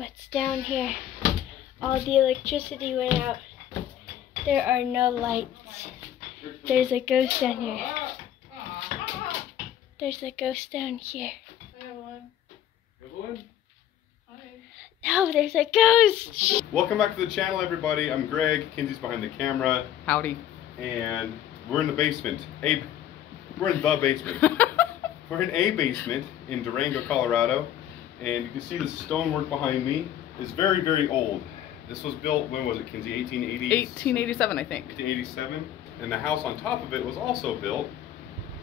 What's down here? All the electricity went out. There are no lights. There's a ghost down here. There's a ghost down here. Evelyn? Hi. No, there's a ghost! Welcome back to the channel, everybody. I'm Greg. Kinsey's behind the camera. Howdy. And we're in the basement. We're in the basement. We're in a basement in Durango, Colorado. And you can see the stonework behind me is very, very old. This was built, when was it, Kinsey? 1880s? 1887, I think. 1887. And the house on top of it was also built,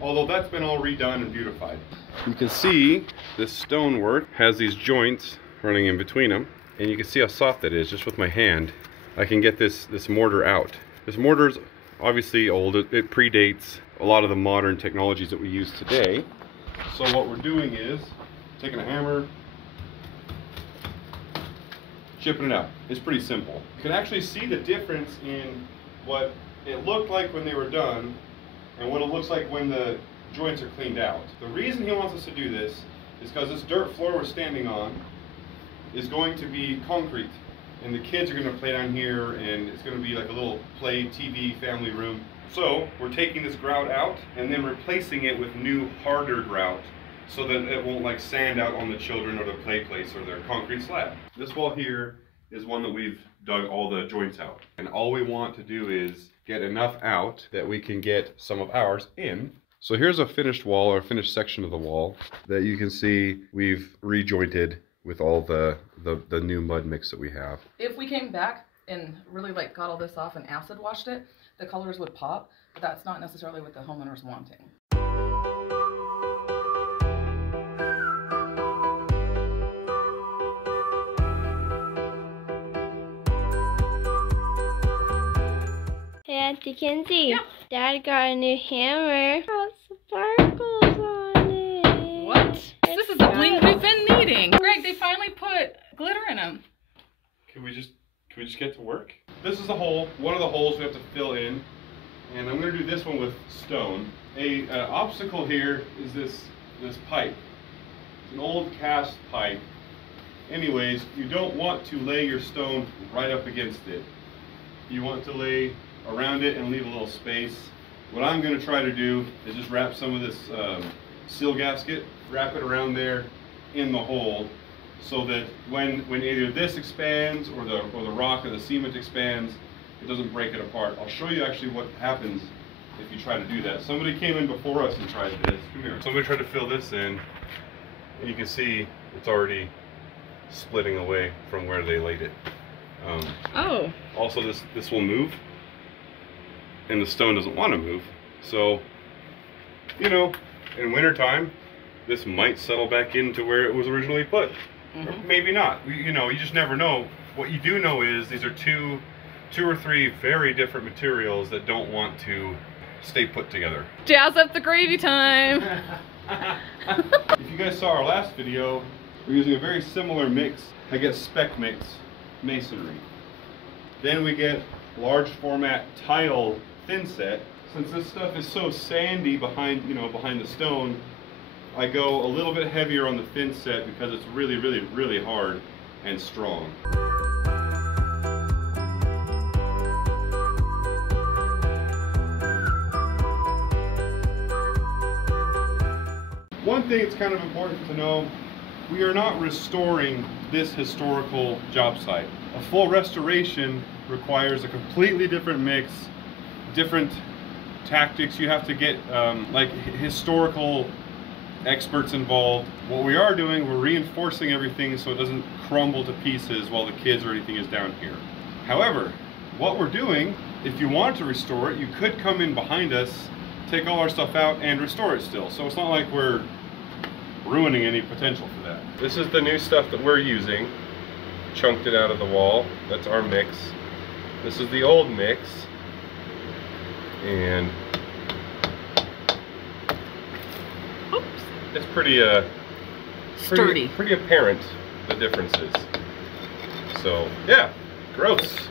although that's been all redone and beautified. You can see this stonework has these joints running in between them, and you can see how soft that is just with my hand. I can get this mortar out. This mortar is obviously old. It predates a lot of the modern technologies that we use today. So what we're doing is taking a hammer, chipping it out. It's pretty simple. You can actually see the difference in what it looked like when they were done and what it looks like when the joints are cleaned out. The reason he wants us to do this is because this dirt floor we're standing on is going to be concrete, and the kids are going to play down here, and it's going to be like a little play TV family room. So we're taking this grout out and then replacing it with new harder grout so that it won't like sand out on the children or their play place or their concrete slab. This wall here is one that we've dug all the joints out, and all we want to do is get enough out that we can get some of ours in. So here's a finished wall, or a finished section of the wall that you can see we've rejointed with all the new mud mix that we have. If we came back and really like got all this off and acid washed it, the colors would pop, but that's not necessarily what the homeowner's wanting. Hey, Auntie Kinsey. Yeah. Dad got a new hammer. Oh, sparkles on it. What? This is the bling we've been needing. Greg, they finally put glitter in them. Can we just get to work? This is the hole, one of the holes we have to fill in, and I'm going to do this one with stone. An obstacle here is this pipe. It's an old cast pipe. Anyways, you don't want to lay your stone right up against it. You want to lay around it and leave a little space. What I'm going to try to do is just wrap some of this seal gasket, wrap it around there in the hole, so that when either this expands or the rock or the cement expands, it doesn't break it apart. I'll show you actually what happens if you try to do that. Somebody came in before us and tried this. Come here. Somebody tried to fill this in, and you can see it's already splitting away from where they laid it. Also, this will move, and the stone doesn't want to move. So, you know, in wintertime, this might settle back into where it was originally put. Or maybe not. You know, you just never know. What you do know is these are two or three very different materials that don't want to stay put together. Jazz up the gravy time. If you guys saw our last video, we're using a very similar mix. I get spec mix masonry. Then we get large format tile thin set. Since this stuff is so sandy behind the stone, I go a little bit heavier on the thin set because it's really, really, really hard and strong. One thing that's kind of important to know, we are not restoring this historical job site. A full restoration requires a completely different mix, different tactics. You have to get like historical experts involved. What we are doing, we're reinforcing everything so it doesn't crumble to pieces while the kids or anything is down here. However, what we're doing, if you wanted to restore it, you could come in behind us, take all our stuff out and restore it still. So it's not like we're ruining any potential for that. This is the new stuff that we're using. Chunked it out of the wall. That's our mix. This is the old mix. And it's pretty sturdy. Pretty apparent, the differences. So yeah, gross.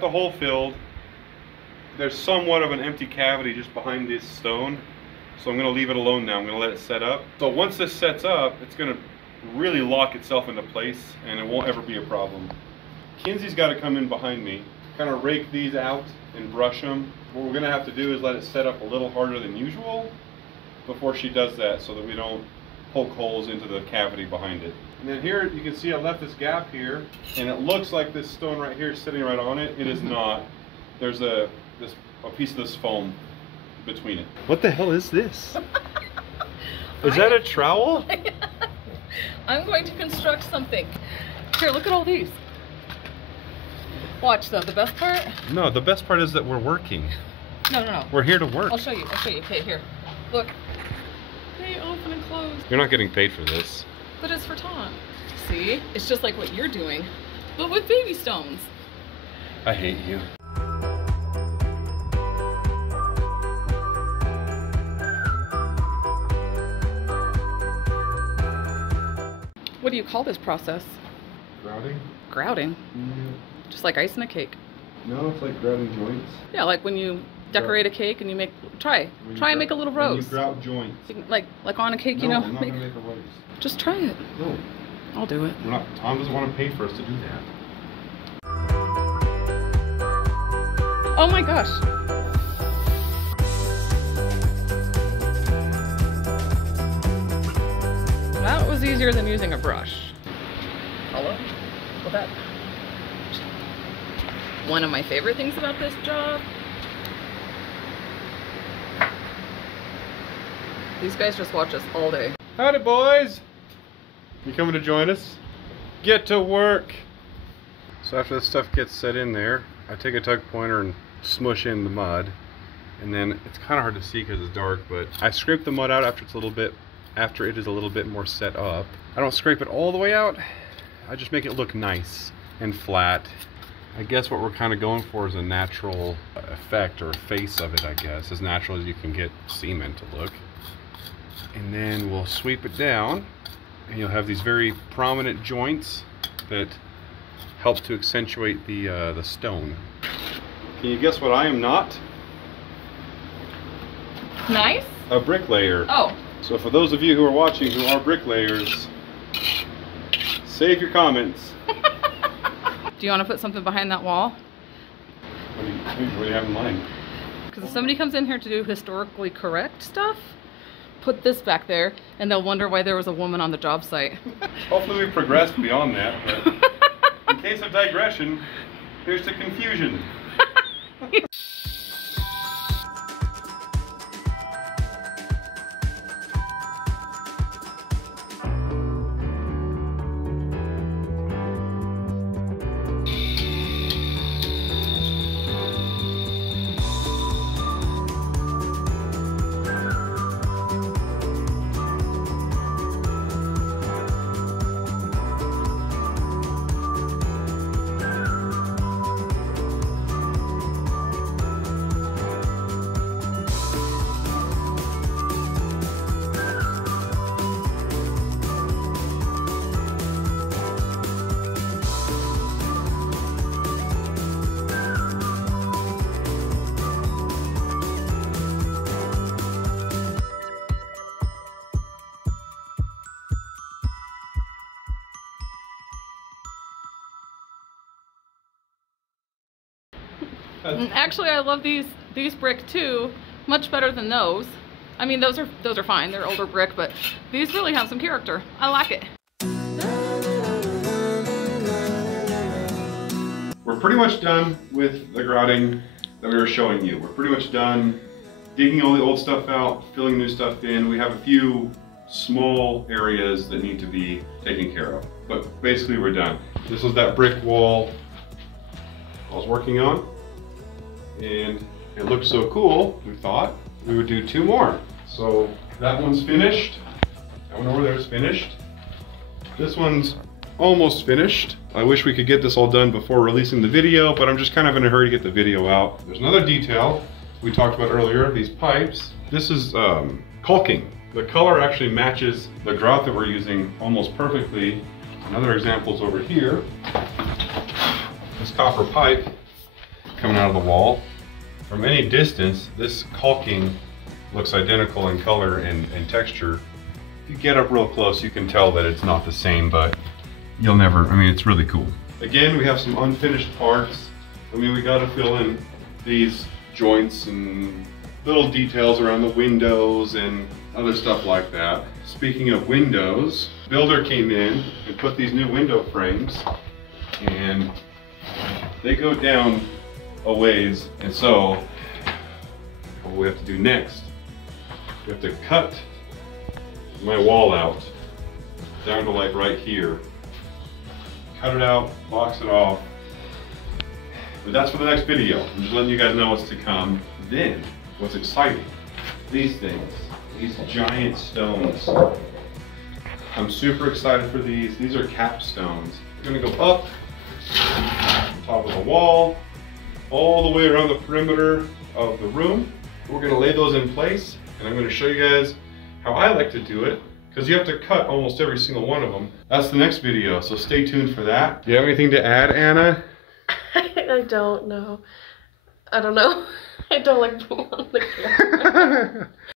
got the hole filled. There's somewhat of an empty cavity just behind this stone. So I'm gonna leave it alone now. I'm gonna let it set up. So once this sets up, it's gonna really lock itself into place and it won't ever be a problem. Kinsey's gotta come in behind me, kind of rake these out and brush them. What we're gonna have to do is let it set up a little harder than usual before she does that so that we don't poke holes into the cavity behind it. And then here you can see I left this gap here and it looks like this stone right here is sitting right on it. It is not. There's a piece of this foam between it. What the hell is this? Is that a trowel? I'm going to construct something. Here, look at all these. Watch though, the best part? No, the best part is that we're working. No. We're here to work. I'll show you. Okay, here. Look. They open and close. You're not getting paid for this. But it's for Tom. See? It's just like what you're doing, but with baby stones. I hate you. What do you call this process? Grouting? Grouting? Yeah. Just like ice in a cake. No, it's like grouting joints. Yeah, like when you decorate a cake and you make, try and make a little rose. You grout joints. Like on a cake, no, you know? I'm not gonna make a rose. Just try it. No. I'll do it. Tom doesn't want to pay for us to do that. Oh my gosh. That was easier than using a brush. Hello? What's that? One of my favorite things about this job, these guys just watch us all day. Howdy, boys. You coming to join us? Get to work. So after this stuff gets set in there, I take a tug pointer and smush in the mud. And then it's kind of hard to see because it's dark, but I scrape the mud out after it is a little bit more set up. I don't scrape it all the way out. I just make it look nice and flat. I guess what we're kind of going for is a natural effect or face of it, I guess. As natural as you can get cement to look. And then we'll sweep it down and you'll have these very prominent joints that help to accentuate the stone. Can you guess what I am not? Nice? A bricklayer. Oh. So for those of you who are watching who are bricklayers, save your comments. Do you want to put something behind that wall? What do you have in mind? Because if somebody comes in here to do historically correct stuff, put this back there and they'll wonder why there was a woman on the job site. Hopefully we've progressed beyond that, but in case of digression, here's the confusion. Actually, I love these brick too, much better than those. I mean, those are fine. They're older brick, but these really have some character. I like it. We're pretty much done with the grouting that we were showing you. We're pretty much done digging all the old stuff out, filling new stuff in. We have a few small areas that need to be taken care of, but basically we're done. This was that brick wall I was working on, and it looked so cool, we thought we would do two more. So that one's finished. That one over there is finished. This one's almost finished. I wish we could get this all done before releasing the video, but I'm just kind of in a hurry to get the video out. There's another detail we talked about earlier, these pipes. This is caulking. The color actually matches the grout that we're using almost perfectly. Another example is over here. This copper pipe coming out of the wall. From any distance, this caulking looks identical in color and texture. If you get up real close, you can tell that it's not the same, but you'll never, I mean, it's really cool. Again, we have some unfinished parts. I mean, we gotta fill in these joints and little details around the windows and other stuff like that. Speaking of windows, builder came in and put these new window frames, and they go down a ways, and so what we have to do next, we have to cut my wall out down to like right here. Cut it out, box it off. But that's for the next video. I'm just letting you guys know what's to come. Then, what's exciting, these things, these giant stones. I'm super excited for these. These are capstones. They're gonna go up on top of the wall, all the way around the perimeter of the room. We're gonna lay those in place, and I'm gonna show you guys how I like to do it, because you have to cut almost every single one of them. That's the next video, so stay tuned for that. Do you have anything to add, Anna? I don't know. I don't know. I don't like being on the camera.